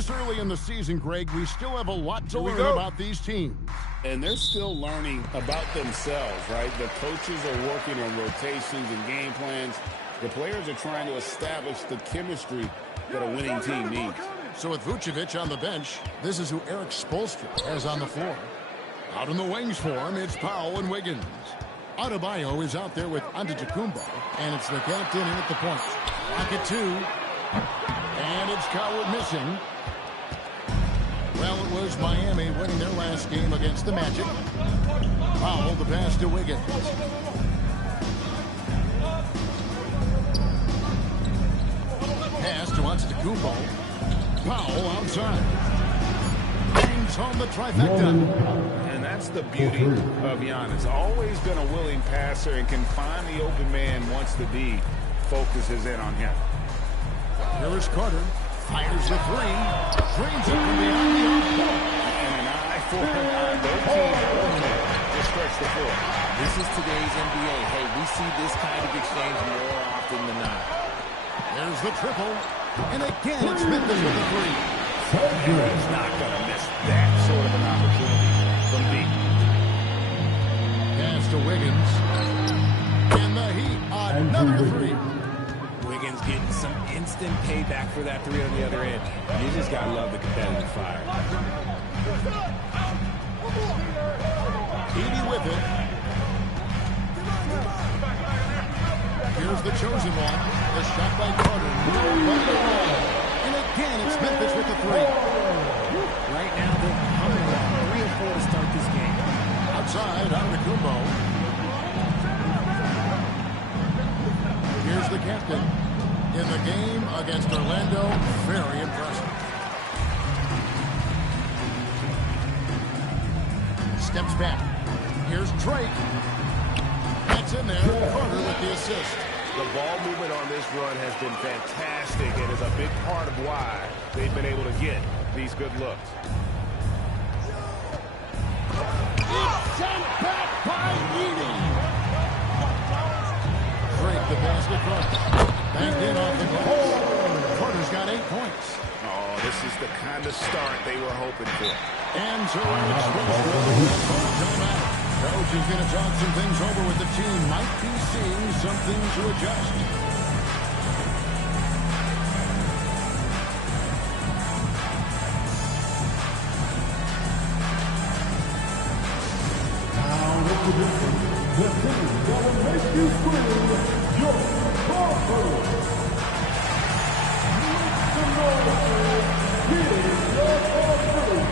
This early in the season, Greg, we still have a lot to learn about these teams. And they're still learning about themselves, right? The coaches are working on rotations and game plans. The players are trying to establish the chemistry that a winning team needs. So with Vucevic on the bench, this is who Eric Spoelstra has on the floor. Out in the wings for him, it's Powell and Wiggins. Adebayo is out there with Antetokounmpo, and it's the captain in at the point. Pocket two, and it's Coward missing. Well, it was Miami winning their last game against the Magic. Powell the pass to Wiggins. Pass to Antetokounmpo. Powell outside. Brings home the trifecta. And that's the beauty of Giannis. Always been a willing passer and can find the open man once the D focuses in on him. Here is Carter. Fires the three. Drains it from behind the arc. And an eye for an eye. Both teams open to stretch the floor. This is today's NBA. Hey, we see this kind of exchange more often than not. There's the triple. And again, it's Memphis with the three. He's not going to miss that sort of an opportunity from deep. Pass to Wiggins. And the Heat on another three. Wiggins getting some instant payback for that three on the other end. You just got to love the competitive fire. Edey with it. Here's the chosen one. The shot by Carter. And again, it's Memphis with the three. Right now, they're coming along 3 or 4 to start this game. Outside, Antetokounmpo. Here's the captain. In the game against Orlando, very impressive. Steps back. Here's Drake. That's in there. Carter with the assist. The ball movement on this run has been fantastic and is a big part of why they've been able to get these good looks. It's sent back by Edey. Drake the basket front. Backed in off the glass. Carter's got 8 points. Oh, this is the kind of start they were hoping for. And so Eric Spoelstra timeout. Coach is going to talk some things over with the team. Might be seeing something to adjust. Now introducing the team that will make you scream, your Crawford. Make some noise. Here's your Crawford.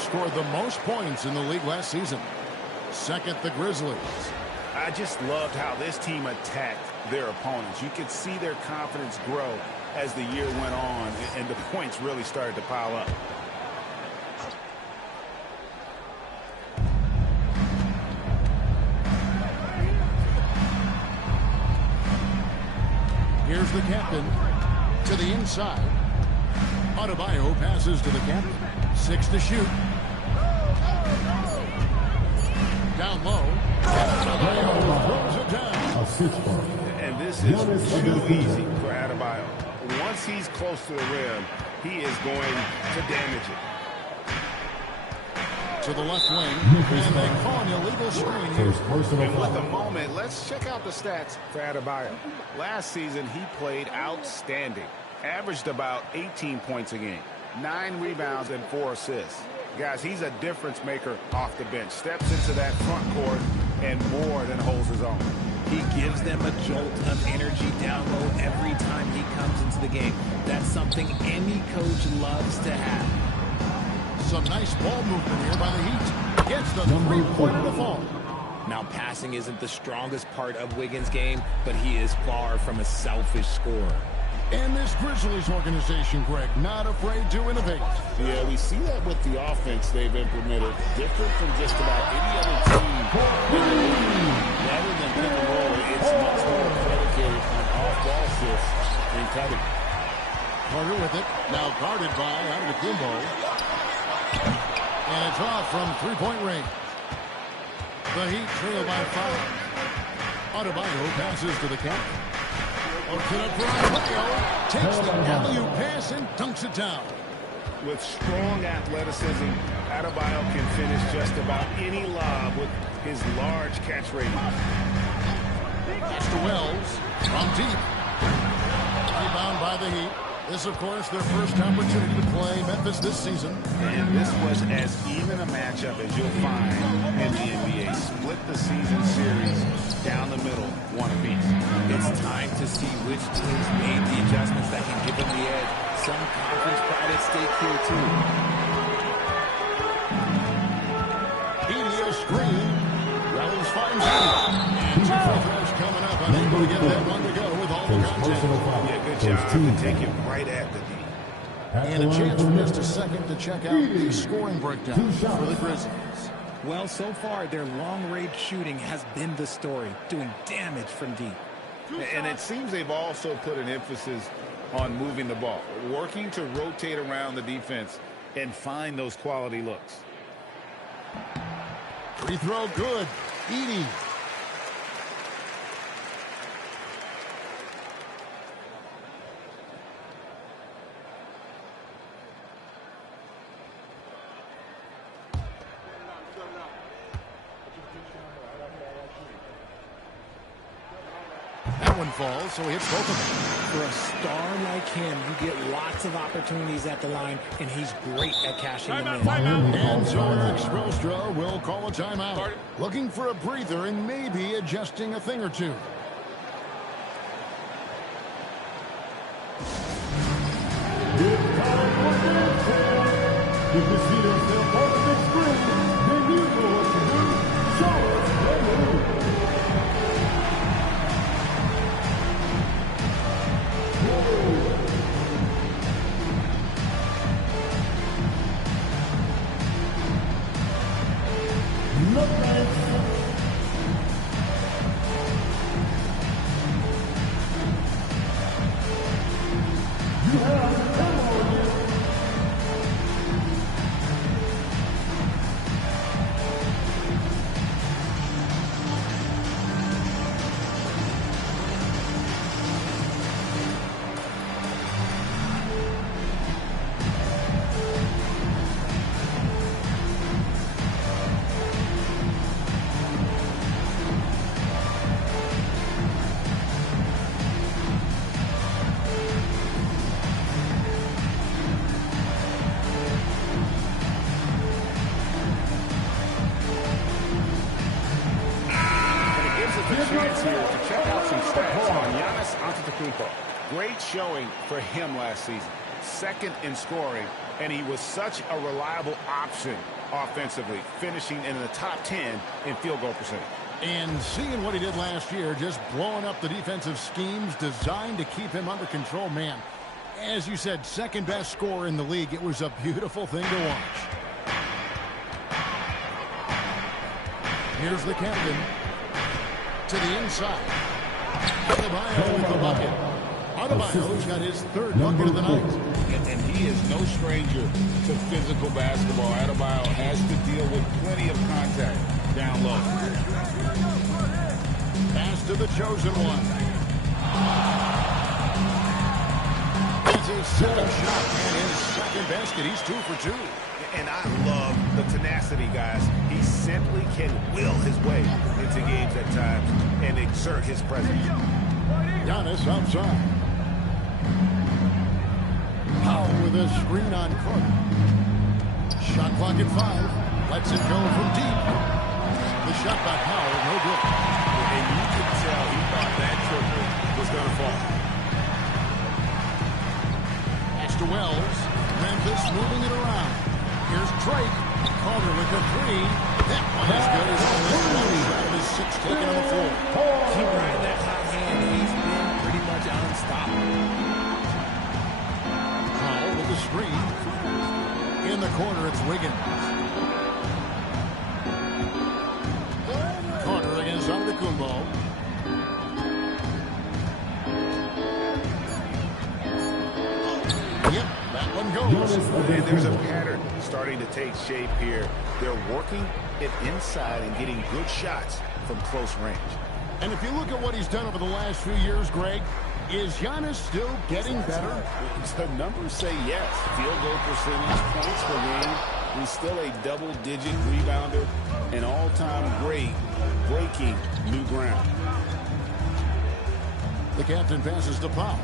Scored the most points in the league last season. Second, the Grizzlies. I just loved how this team attacked their opponents. You could see their confidence grow as the year went on, and the points really started to pile up. Here's the captain to the inside. Adebayo passes to the captain. 6 to shoot. Down low. Adebayo throws it down. And this is too easy for Adebayo. Once he's close to the rim, he is going to damage it. To the left wing, and they call an illegal screen here. And with the moment, let's check out the stats for Adebayo. Last season, he played outstanding. averaged about 18 points a game, 9 rebounds and 4 assists. Guys, he's a difference maker off the bench. Steps into that front court and more than holds his own. He gives them a jolt of energy down low every time he comes into the game. That's something any coach loves to have. Some nice ball movement here by the Heat. Gets the three-pointer to fall. Now, passing isn't the strongest part of Wiggins' game, but he is far from a selfish scorer. And this Grizzlies organization, Greg, not afraid to innovate. Yeah, we see that with the offense they've implemented. Different from just about any other team. Rather than pick and roll, it's much more predicated on off-ball shifts and cutting. Carter with it. Now guarded by Antetokounmpo. And it's off from three-point range. The Heat trail by 5. Adebayo passes to the captain. Takes the alley-oop pass and dunks it down. With strong athleticism, Adebayo can finish just about any lob with his large catch radius. Pass to Wells from deep. Rebound by the Heat. This, of course, their first opportunity to play Memphis this season. And this was as even a matchup as you'll find in the NBA. Split the season series down the middle, one apiece. It's time to see which teams made the adjustments that can give them the edge. Some conference pride at stake here, too. Media screen. Wells finds it. And two free throws coming up. Unable to get that one to go with all the contact. Yeah, good job to take it right at the D. And a chance for just a second to check out the scoring breakdown for the Grizzlies. Well, so far, their long-range shooting has been the story, doing damage from deep. And it seems they've also put an emphasis on moving the ball, working to rotate around the defense and find those quality looks. Free throw good. Edey. That one falls, so he hits both of them. For a star like him, you get lots of opportunities at the line, and he's great at cashing them in. And so Eric Spoelstra will call a timeout. Looking for a breather and maybe adjusting a thing or two. If you see yourself on the big screen, then you know what to do. Show us the move. Great showing for him last season. Second in scoring, and he was such a reliable option offensively, finishing in the top 10 in field goal percentage. And seeing what he did last year, just blowing up the defensive schemes designed to keep him under control, man. As you said, second best scorer in the league. It was a beautiful thing to watch. Here's the captain to the inside. Adebayo with the bucket. Adebayo's got his third bucket of the night. And he is no stranger to physical basketball. Adebayo has to deal with plenty of contact down low. Pass to the chosen one. It's his second shot and his second basket. He's 2 for 2. And I love the tenacity, guys. He simply can will his way into games at times and exert his presence. Giannis outside. with a screen on Carter. Shot clock at 5. Lets it go from deep. The shot by Powell, no good. And you could tell he thought that triple was going to fall. Pass to Wells. Memphis moving it around. Here's Drake. Carter with the 3. That one is good. He's almost one shot of his 6 taken on the floor. Keep riding that hot hand. He's been pretty much unstoppable. Powell with the screen. In the corner, it's Wiggins. Carter against Antetokounmpo. Yep, that one goes. And there's a pattern starting to take shape here. They're working it inside and getting good shots from close range. And if you look at what he's done over the last few years, Greg, is Giannis still getting better? The numbers say yes. Field goal percentage, points per game. He's still a double-digit rebounder, an all-time great, breaking new ground. The captain passes to Powell.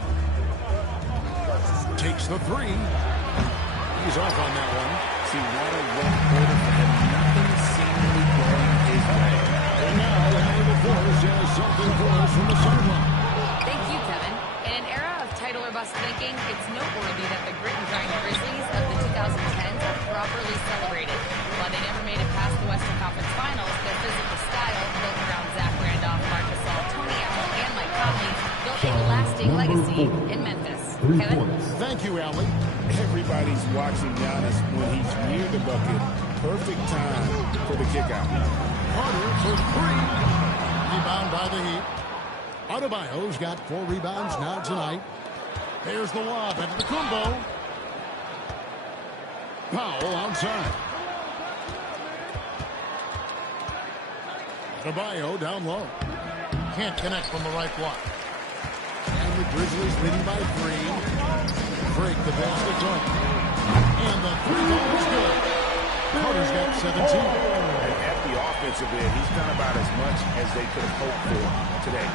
Takes the 3. He's off on that one. See, what a rough quarter for him. Nothing seemingly going his way. And now, Allie LaForce has something for us from the sideline. Thank you, Kevin. In an era of title or bust thinking, it's noteworthy that the grit and grind Grizzlies of the 2010s are properly celebrated. While they never made it past the Western Conference Finals, their physical style, built around Zach Randolph, Marc Gasol, Tony Allen, and Mike Conley, built a lasting legacy in Memphis. Kevin? Thank you, Allie. Everybody's watching Giannis when he's near the bucket. Perfect time for the kickout. Carter for 3. Rebound by the Heat. Adebayo's got 4 rebounds now tonight. There's the lob into the combo. Powell outside. Adebayo down low. Can't connect from the right block. And the Grizzlies leading by 3. Break the basket up. And the 3-ball is good. Carter's got 17. And at the offensive end, he's done about as much as they could have hoped for today.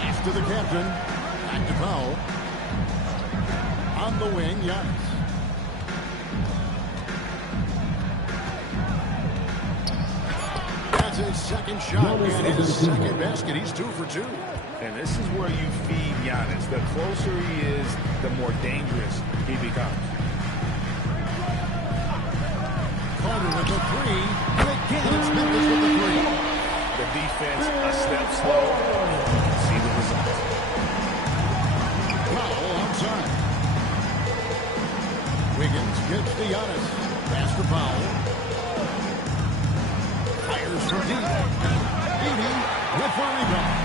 Pass to the captain. Back to Powell. On the wing, Giannis. That's his second shot and his second basket. He's 2 for 2. And this is where you feed Giannis. The closer he is, the more dangerous he becomes. Carter with the 3. And again, it's Memphis with the 3. The defense a step slow. See the result. Powell outside. Wiggins gets to Giannis. Pass to Powell. Fires from deep. Beatty with the rebound.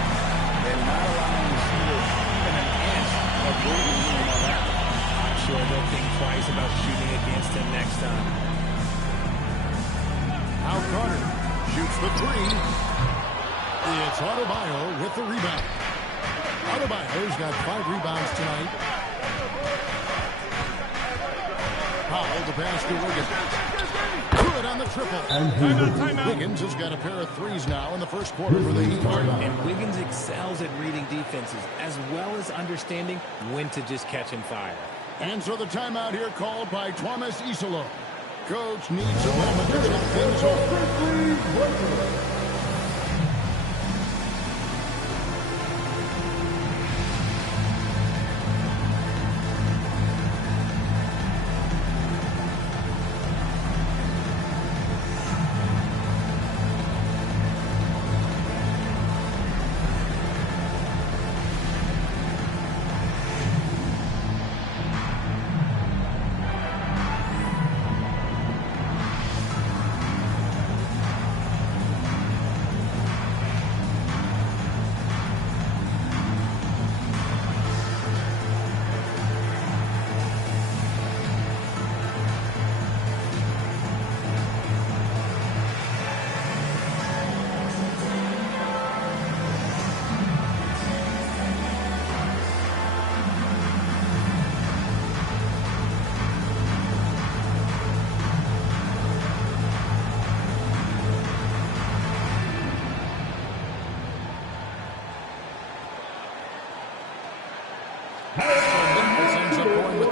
And not allowing the shooter even an inch of breathing room on that one. I'm sure they'll think twice about shooting against him next time. Now Carter shoots the 3. It's Adebayo with the rebound. Adebayo's got 5 rebounds tonight. Powell the pass to Wiggins. Good on the triple. Wiggins has got a pair of 3s now in the first quarter for the Heat. And Wiggins excels at reading defenses as well as understanding when to just catch and fire. And so the timeout here called by Thomas Isolo. Coach needs a moment to check things over.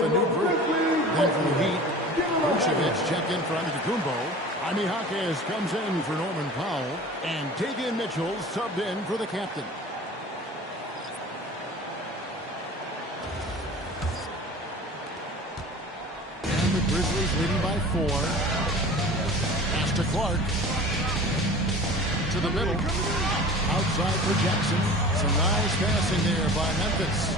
a new group. Then for the Heat, Vucevic checked in for Antetokounmpo. Jaime Jaquez comes in for Norman Powell. And Davion Mitchell subbed in for the captain. And the Grizzlies leading by 4. Pass to Clark. To the middle. Outside for Jackson. Some nice passing there by Memphis.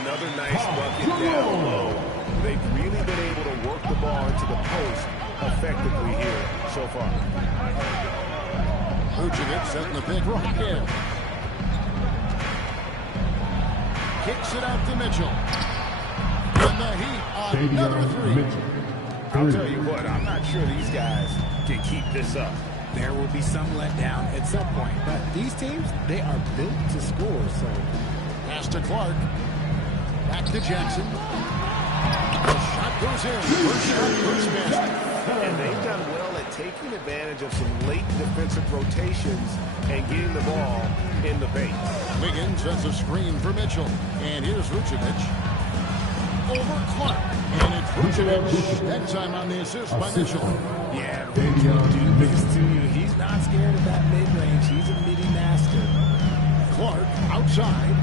Another nice bucket down low. They've really been able to work the ball into the post effectively here so far. Vucevic setting the pick right here. Kicks it out to Mitchell. And the Heat on another 3. I'll tell you what, I'm not sure these guys can keep this up. There will be some letdown at some point, but these teams, they are built to score, so. Pass to Clark. Back to Jackson. The shot goes in. First shot, first basket. And they've done well at taking advantage of some late defensive rotations and getting the ball in the paint. Wiggins sets a screen for Mitchell. And here's Vucevic. Over Clark. And it's Vucevic. That time on the assist by Mitchell. Yeah, Mitchell do this to you. He's not scared of that mid-range. He's a midi master. Clark outside.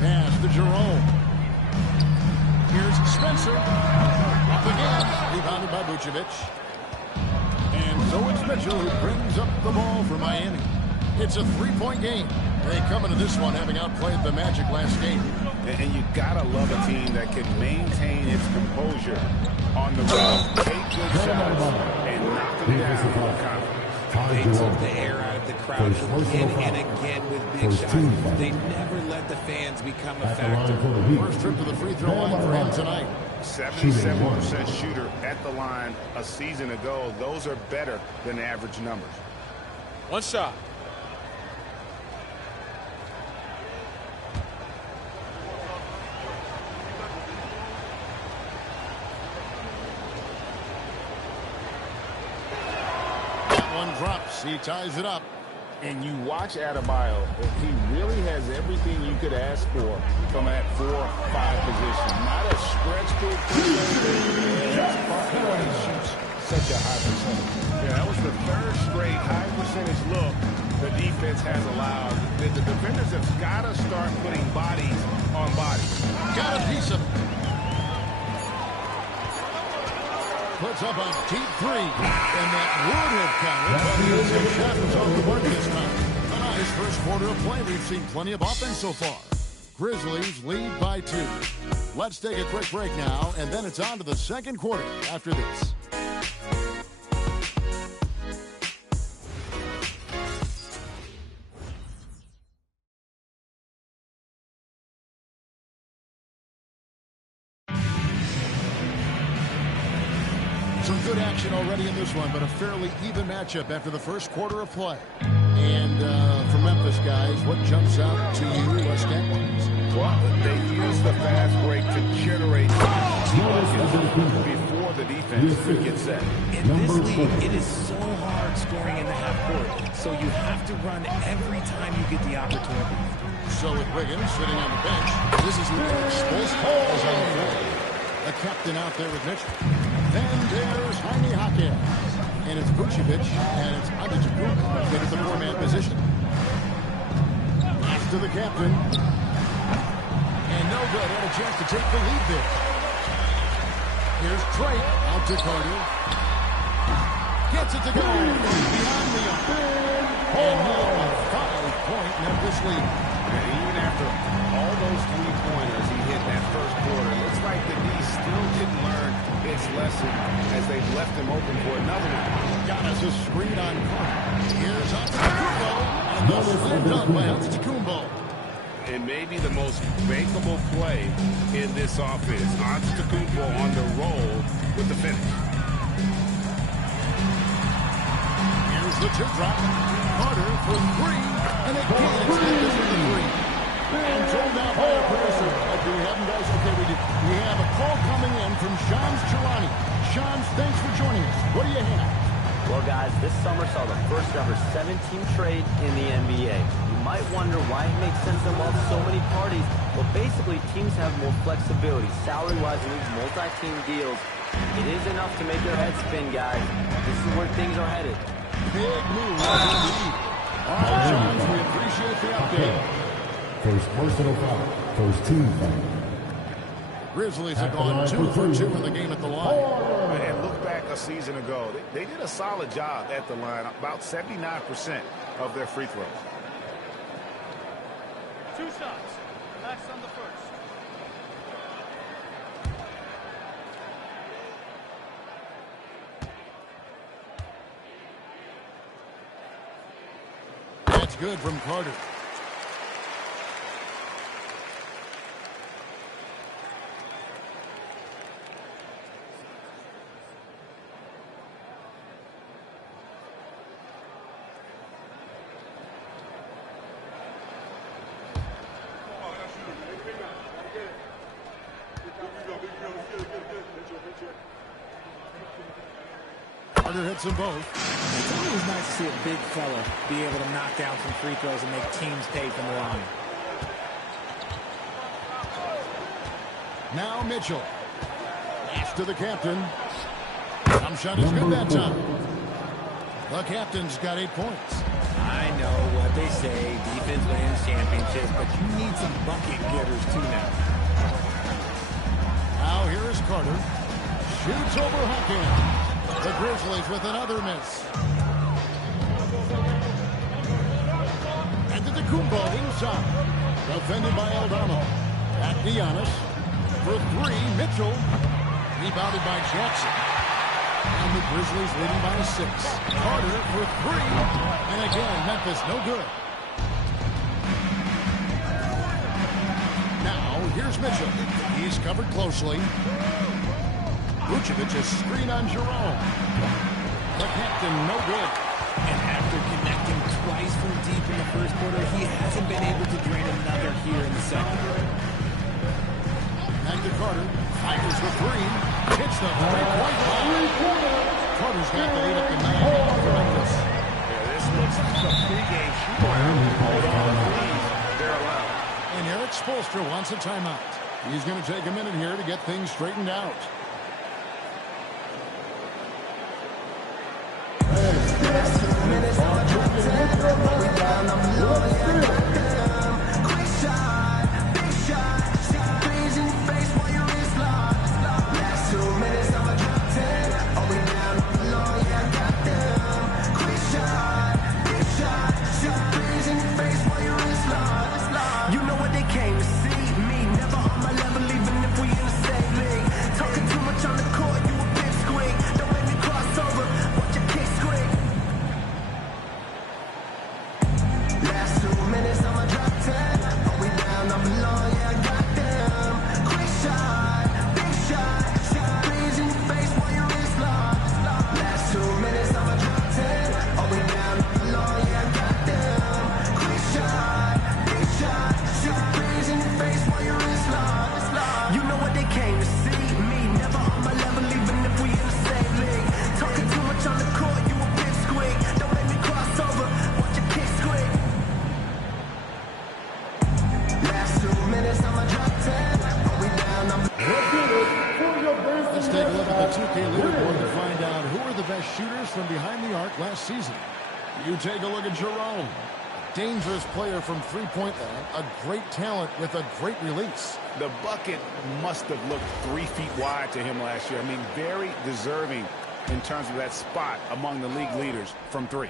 Pass to Jerome. Here's Spencer. Up again. Rebounded by Vucevic. And so it's Mitchell who brings up the ball for Miami. It's a 3-point game. They come into this one having outplayed the Magic last game. And you gotta love a team that can maintain its composure on the road, take good shots, and knock them down with confidence. They took the air out of the crowd again and again with big shots. They never let the fans become a factor. First trip to the free throw line for him tonight. 77% shooter at the line a season ago. Those are better than average numbers. One shot. Drops. He ties it up. And you watch Adebayo, he really has everything you could ask for from that 4-5 position. Not a stretch big player. That's partly why he shoots such a high percentage. Yeah, that was the third straight high percentage look the defense has allowed. The defenders have got to start putting bodies on bodies. Got a piece of it. Puts up a deep 3, and that would have counted, but the shot was off the mark this time. A nice first quarter of play. We've seen plenty of offense so far. Grizzlies lead by 2. Let's take a quick break now, and then it's on to the second quarter after this. Some good action already in this one, but a fairly even matchup after the first quarter of play. And for Memphis, guys, what jumps out to you, stat-wise? Well, they use the fast break to generate before the defense gets set. In this league, it is so hard scoring in the half court, so you have to run every time you get the opportunity. So with Wiggins sitting on the bench, this is who Erik Spoelstra is on the floor. The captain out there with Mitchell. Then there's Jaime Jaquez. And it's Vucevic, and it's Antetokounmpo into the 4-man position. Pass to the captain. And no good. Had a chance to take the lead there. Here's Drake out to Carter. Gets it to go. Beyond the arc. And now a 5-point Memphis lead. And even after all those 3-pointers he hit in that first quarter, it looks like the D still didn't learn its lesson as they've left him open for another one. Got us a screen on Carter. Here's Antetokounmpo. And the slam dunk by Antetokounmpo. And maybe the most bankable play in this offense. Antetokounmpo on the roll with the finish. Here's the tip drop. Carter for 3. And they can't extend this with the 3. And thrown down by a producer. Do we have them, guys? Okay, we do. We have a call coming in from Shams Charania. Shams, thanks for joining us. What do you have? Well, guys, this summer saw the first ever 7-team trade in the NBA. You might wonder why it makes sense to involve so many parties. Well, basically, teams have more flexibility. Salary-wise, in these multi-team deals, it is enough to make their heads spin, guys. This is where things are headed. Big move indeed. All right, Shams, we appreciate the update. First personal foul. First team foul. Grizzlies have gone 2 for 2 in the game at the line. And look back a season ago. They did a solid job at the line, about 79% of their free throws. 2 shots. Last on the first. That's good from Carter. Carter hits them both. It's always nice to see a big fella be able to knock down some free throws and make teams pay from the line. Now Mitchell. Pass to the captain. Jump shot is good that time. The captain's got 8 points. I know what they say, defense wins championships, but you need some bucket getters too now. Now here is Carter. Shoots over Hakim. The Grizzlies with another miss. And Antetokounmpo inside. Defended by Aldama. At Giannis. For 3, Mitchell. Rebounded by Jackson. And the Grizzlies leading by 6. Carter for 3. And again, Memphis no good. Now, here's Mitchell. He's covered closely. Vucevic's screen on Jerome. The captain no good. And after connecting twice from deep in the first quarter, he hasn't been able to drain another here in the second. Back to Carter. Fires the 3. Hits the three-point line. Carter's got the lead up to 9 for Memphis. Yeah, this looks like a pregame shootout. With all the threes they're allowed. And Eric Spoelstra wants a timeout. He's going to take a minute here to get things straightened out. Let's take a look at the 2K leaderboard to find out who are the best shooters from behind the arc last season. You take a look at Jerome. Dangerous player from three-point line. A great talent with a great release. The bucket must have looked 3 feet wide to him last year. I mean, very deserving in terms of that spot among the league leaders from 3.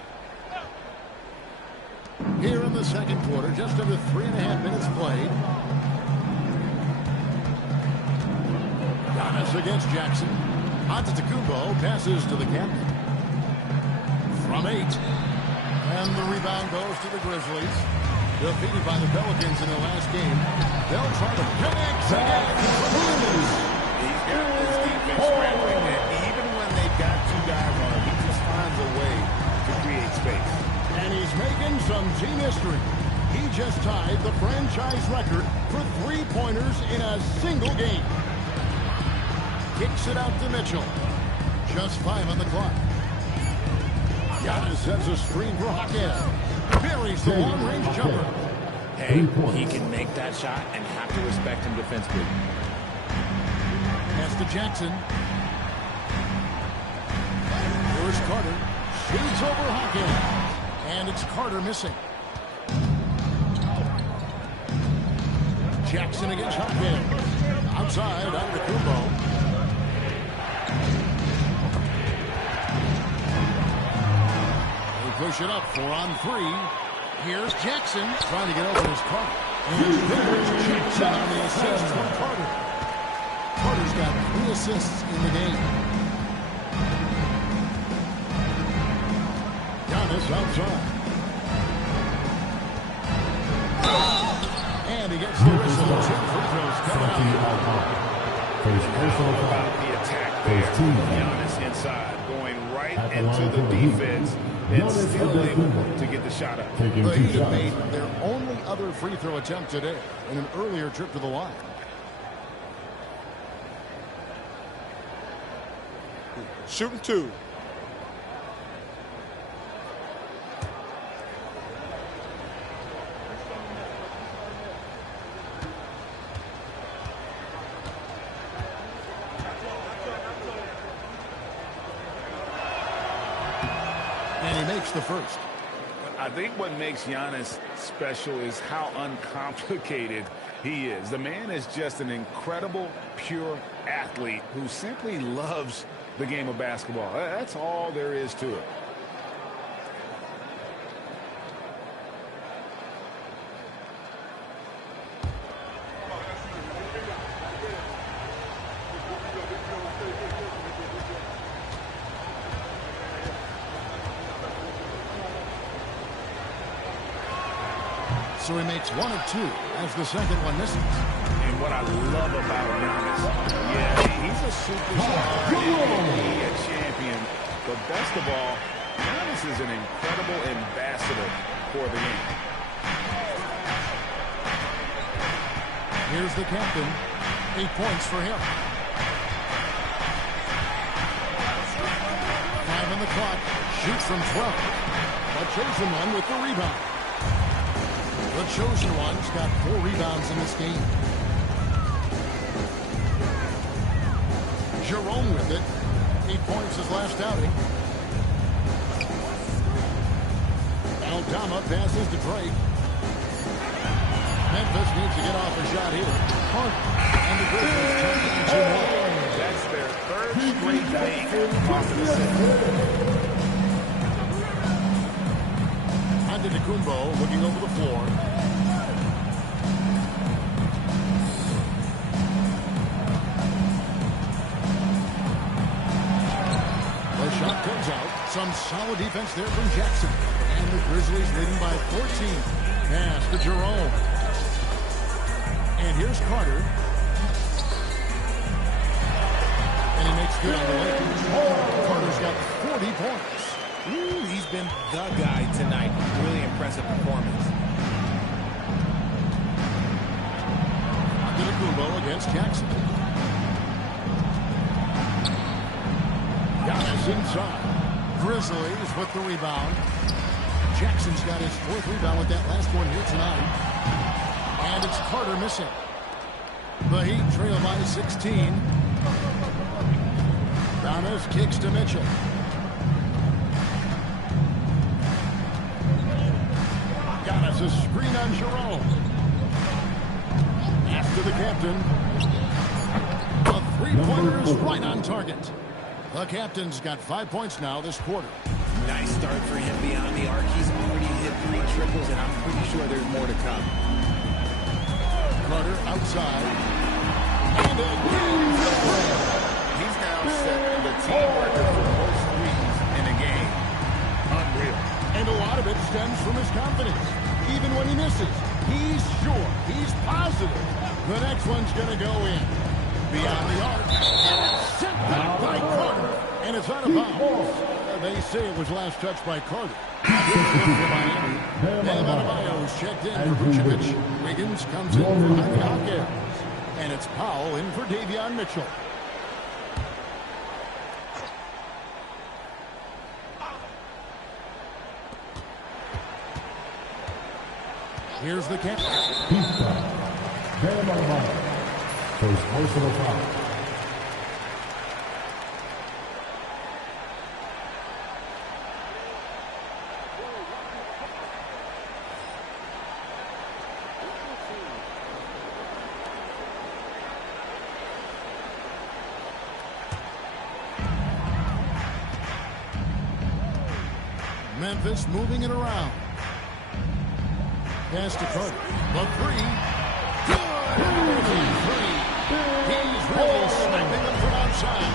Here in the second quarter, just under 3.5 minutes played. Giannis against Jackson. Antetokounmpo passes to the captain. From 8. And the rebound goes to the Grizzlies. Defeated by the Pelicans in the last game. They'll try to connect again. He's got this defense scrambling, and even when they've got 2 guys on him, he just finds a way to create space. And he's making some team history. He just tied the franchise record for 3-pointers in a single game. Kicks it out to Mitchell. Just 5 on the clock. Giannis sets a screen for Hawkins. Buries the long-range jumper. Hey, he can make that shot and have to respect him defensively. Pass to Jackson. Here's Carter. Shoots over Hawkins. And it's Carter missing. Jackson against Hawkins. Outside, Antetokounmpo. They push it up, 4 on 3. Here's Jackson trying to get over his Carter. And there's Jackson on the assist from Carter. Carter's got 3 assists in the game. Giannis outside. And he gets the whistle. 2 free throws coming out. About the attack there. Giannis inside, going right into the defense, and still able to get the shot up. The Heat have made their only other free throw attempt today in an earlier trip to the line. Shooting 2. And he makes the first. I think what makes Giannis special is how uncomplicated he is. The man is just an incredible, pure athlete who simply loves the game of basketball. That's all there is to it. So he makes 1 of 2 as the second one misses. And what I love about Giannis, yeah, he's a superstar, a champion, but best of all, Giannis is an incredible ambassador for the game. Here's the captain. 8 points for him. 5 on the clock. Shoots from 12. The chosen one with the rebound. The chosen one's got 4 rebounds in this game. Jerome with it. 8 points his last outing. Aldama passes to Drake. Memphis needs to get off a shot here. Hart and the Grizzlies turn it 2-1. That's their 3rd straight game off of the set. Antetokounmpo looking over the floor. The shot comes out. Some solid defense there from Jackson. And the Grizzlies leading by 14. Pass to Jerome. And here's Carter. And he makes good on the lane. Carter's got 40 points. He's been the guy tonight. Really impressive performance. Antetokounmpo against Jackson. Giannis inside. Grizzlies with the rebound. Jackson's got his 4th rebound with that last one here tonight. And it's Carter missing. The Heat trail by 16. Giannis kicks to Mitchell. Giannis a screen on Jerome. After the captain. A 3-pointer is right on target. The captain's got 5 points now this quarter. Nice start for him beyond the arc. He's already hit 3 triples, and I'm pretty sure there's more to come. Carter outside. And again. He's now set the team record for most threes in a game. Unreal. And a lot of it stems from his confidence. Even when he misses, he's sure, he's positive the next one's going to go in. Beyond the arc, and it's sent back by Carter, and it's out of bounds. They say it was last touched by Carter. Miami. Bam Adebayo's checked in for Vucevic. Wiggins comes in for Hawkins. And it's Powell in for Davion Mitchell. Here's the catch. He's back. Bam Adebayo. First personal foul. Memphis moving it around. Pass to Carter. The three. Good. Three. He's really sniping them from outside.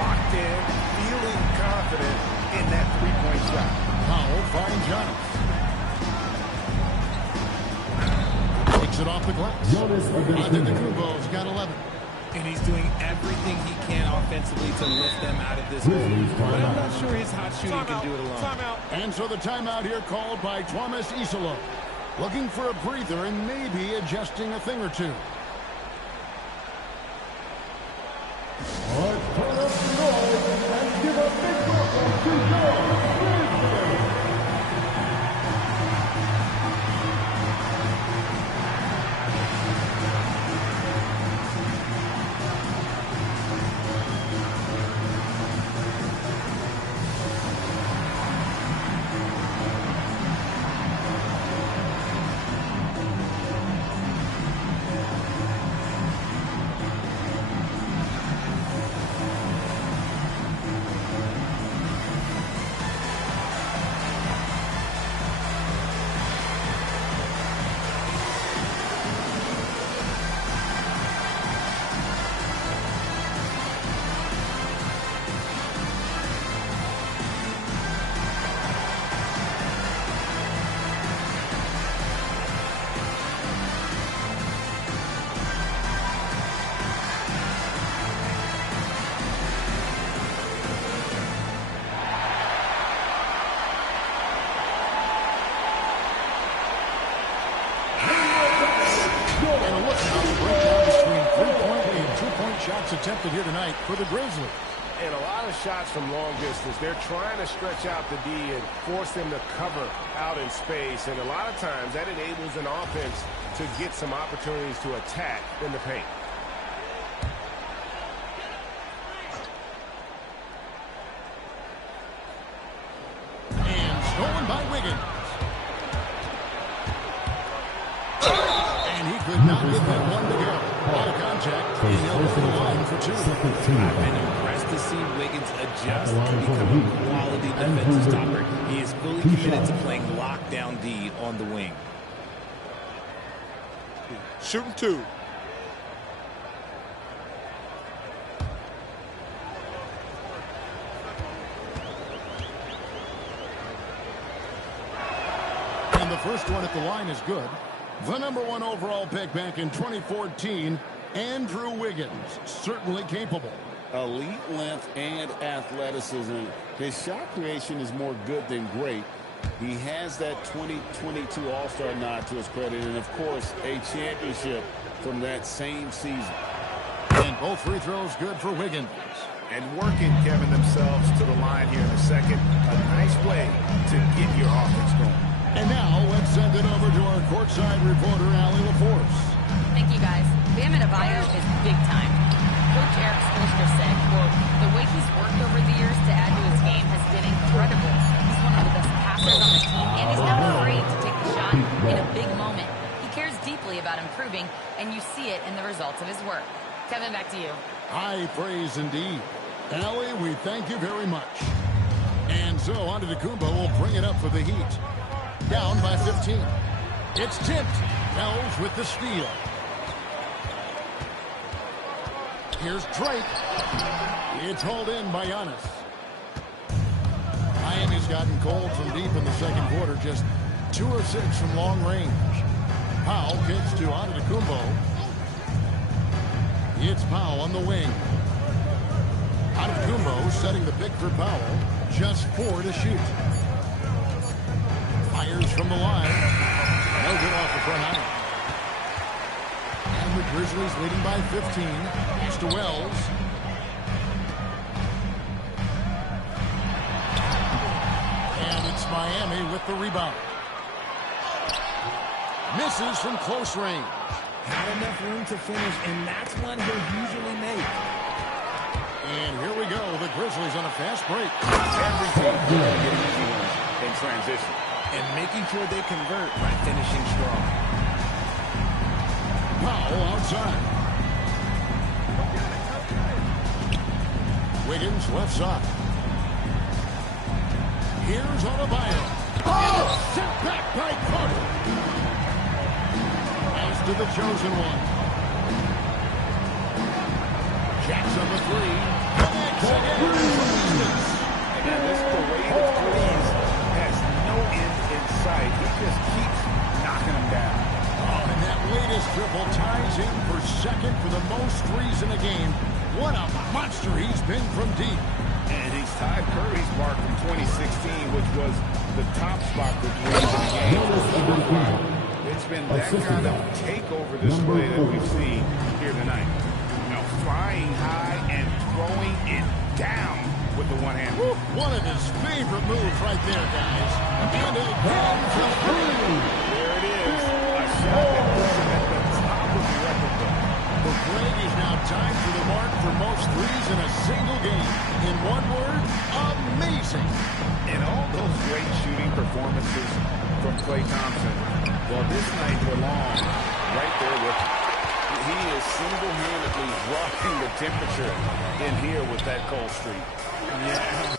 Locked in, feeling confident in that three-point shot. Powell finds Giannis. Takes it off the glass. Antetokounmpo's got 11. And he's doing everything he can offensively to lift them out of this game. But I'm not sure his hot shooting can do it alone. And so the timeout here called by Thomas Isolo. Looking for a breather and maybe adjusting a thing or two. Let's turn up the noise and give a big welcome to your shots attempted here tonight for the Grizzlies. And a lot of shots from long distance. They're trying to stretch out the D and force them to cover out in space. And a lot of times that enables an offense to get some opportunities to attack in the paint. And stolen by Wiggins. And he could not get that one to go. Out of contact, and he'll go to the line for two. I've been impressed to see Wiggins adjust and become a quality defensive stopper. He is fully committed to playing lockdown D on the wing. Shooting two. And the first one at the line is good. The #1 overall pick back in 2014, Andrew Wiggins, certainly capable. Elite length and athleticism. His shot creation is more good than great. He has that 2022 All-Star nod to his credit, and of course, a championship from that same season. And both free throws good for Wiggins. And working, Kevin, themselves to the line here in a second. A nice way to get your offense going. And now let's send it over to our courtside reporter, Allie LaForce. Thank you, guys. Bam Adebayo is big time. Coach Eric Spoelstra said, quote, the way he's worked over the years to add to his game has been incredible. He's one of the best passers on the team, and he's not afraid to take the shot in a big moment. He cares deeply about improving, and you see it in the results of his work. Kevin, back to you. High praise indeed. Allie, we thank you very much. And so Antetokounmpo will bring it up for the Heat. Down by 15. It's tipped. Pels with the steal. Here's Drake. It's hauled in by Giannis. Miami's gotten cold from deep in the second quarter. Just 2 of 6 from long range. Powell kicks to Antetokounmpo. It's Powell on the wing. Antetokounmpo setting the pick for Powell. Just 4 to shoot. Fires from the line. No good off the front iron. And the Grizzlies leading by 15. It's to Wells. And it's Miami with the rebound. Misses from close range. Had enough room to finish, and that's one he'll usually make. And here we go. The Grizzlies on a fast break. Every team is going to get easy ones in transition. And making sure they convert by finishing strong. Powell outside. Wiggins left side. Here's Adebayo. Oh! Sent back by Carter. Pass to the chosen one. Jacks on the three. Connects again. And this parade of threes has no end in sight. He just keeps knocking them down. Oh, and that latest triple ties in for second for the most threes in a game. What a monster he's been from deep. And he's tied Curry's mark from 2016, which was the top spot for threes in the game. It's been that kind of takeover display that we've seen here tonight. You know, flying high and throwing it down with the one hand. One of his favorite moves right there, guys. And again for three. There it is. A shot that puts him at the top of the record book. For Greg is now tied for the mark for most threes in a single game. In one word, amazing. And all those great shooting performances from Klay Thompson, well, this night belongs right there with him. He is single-handedly rocking the temperature in here with that cold streak. Yeah,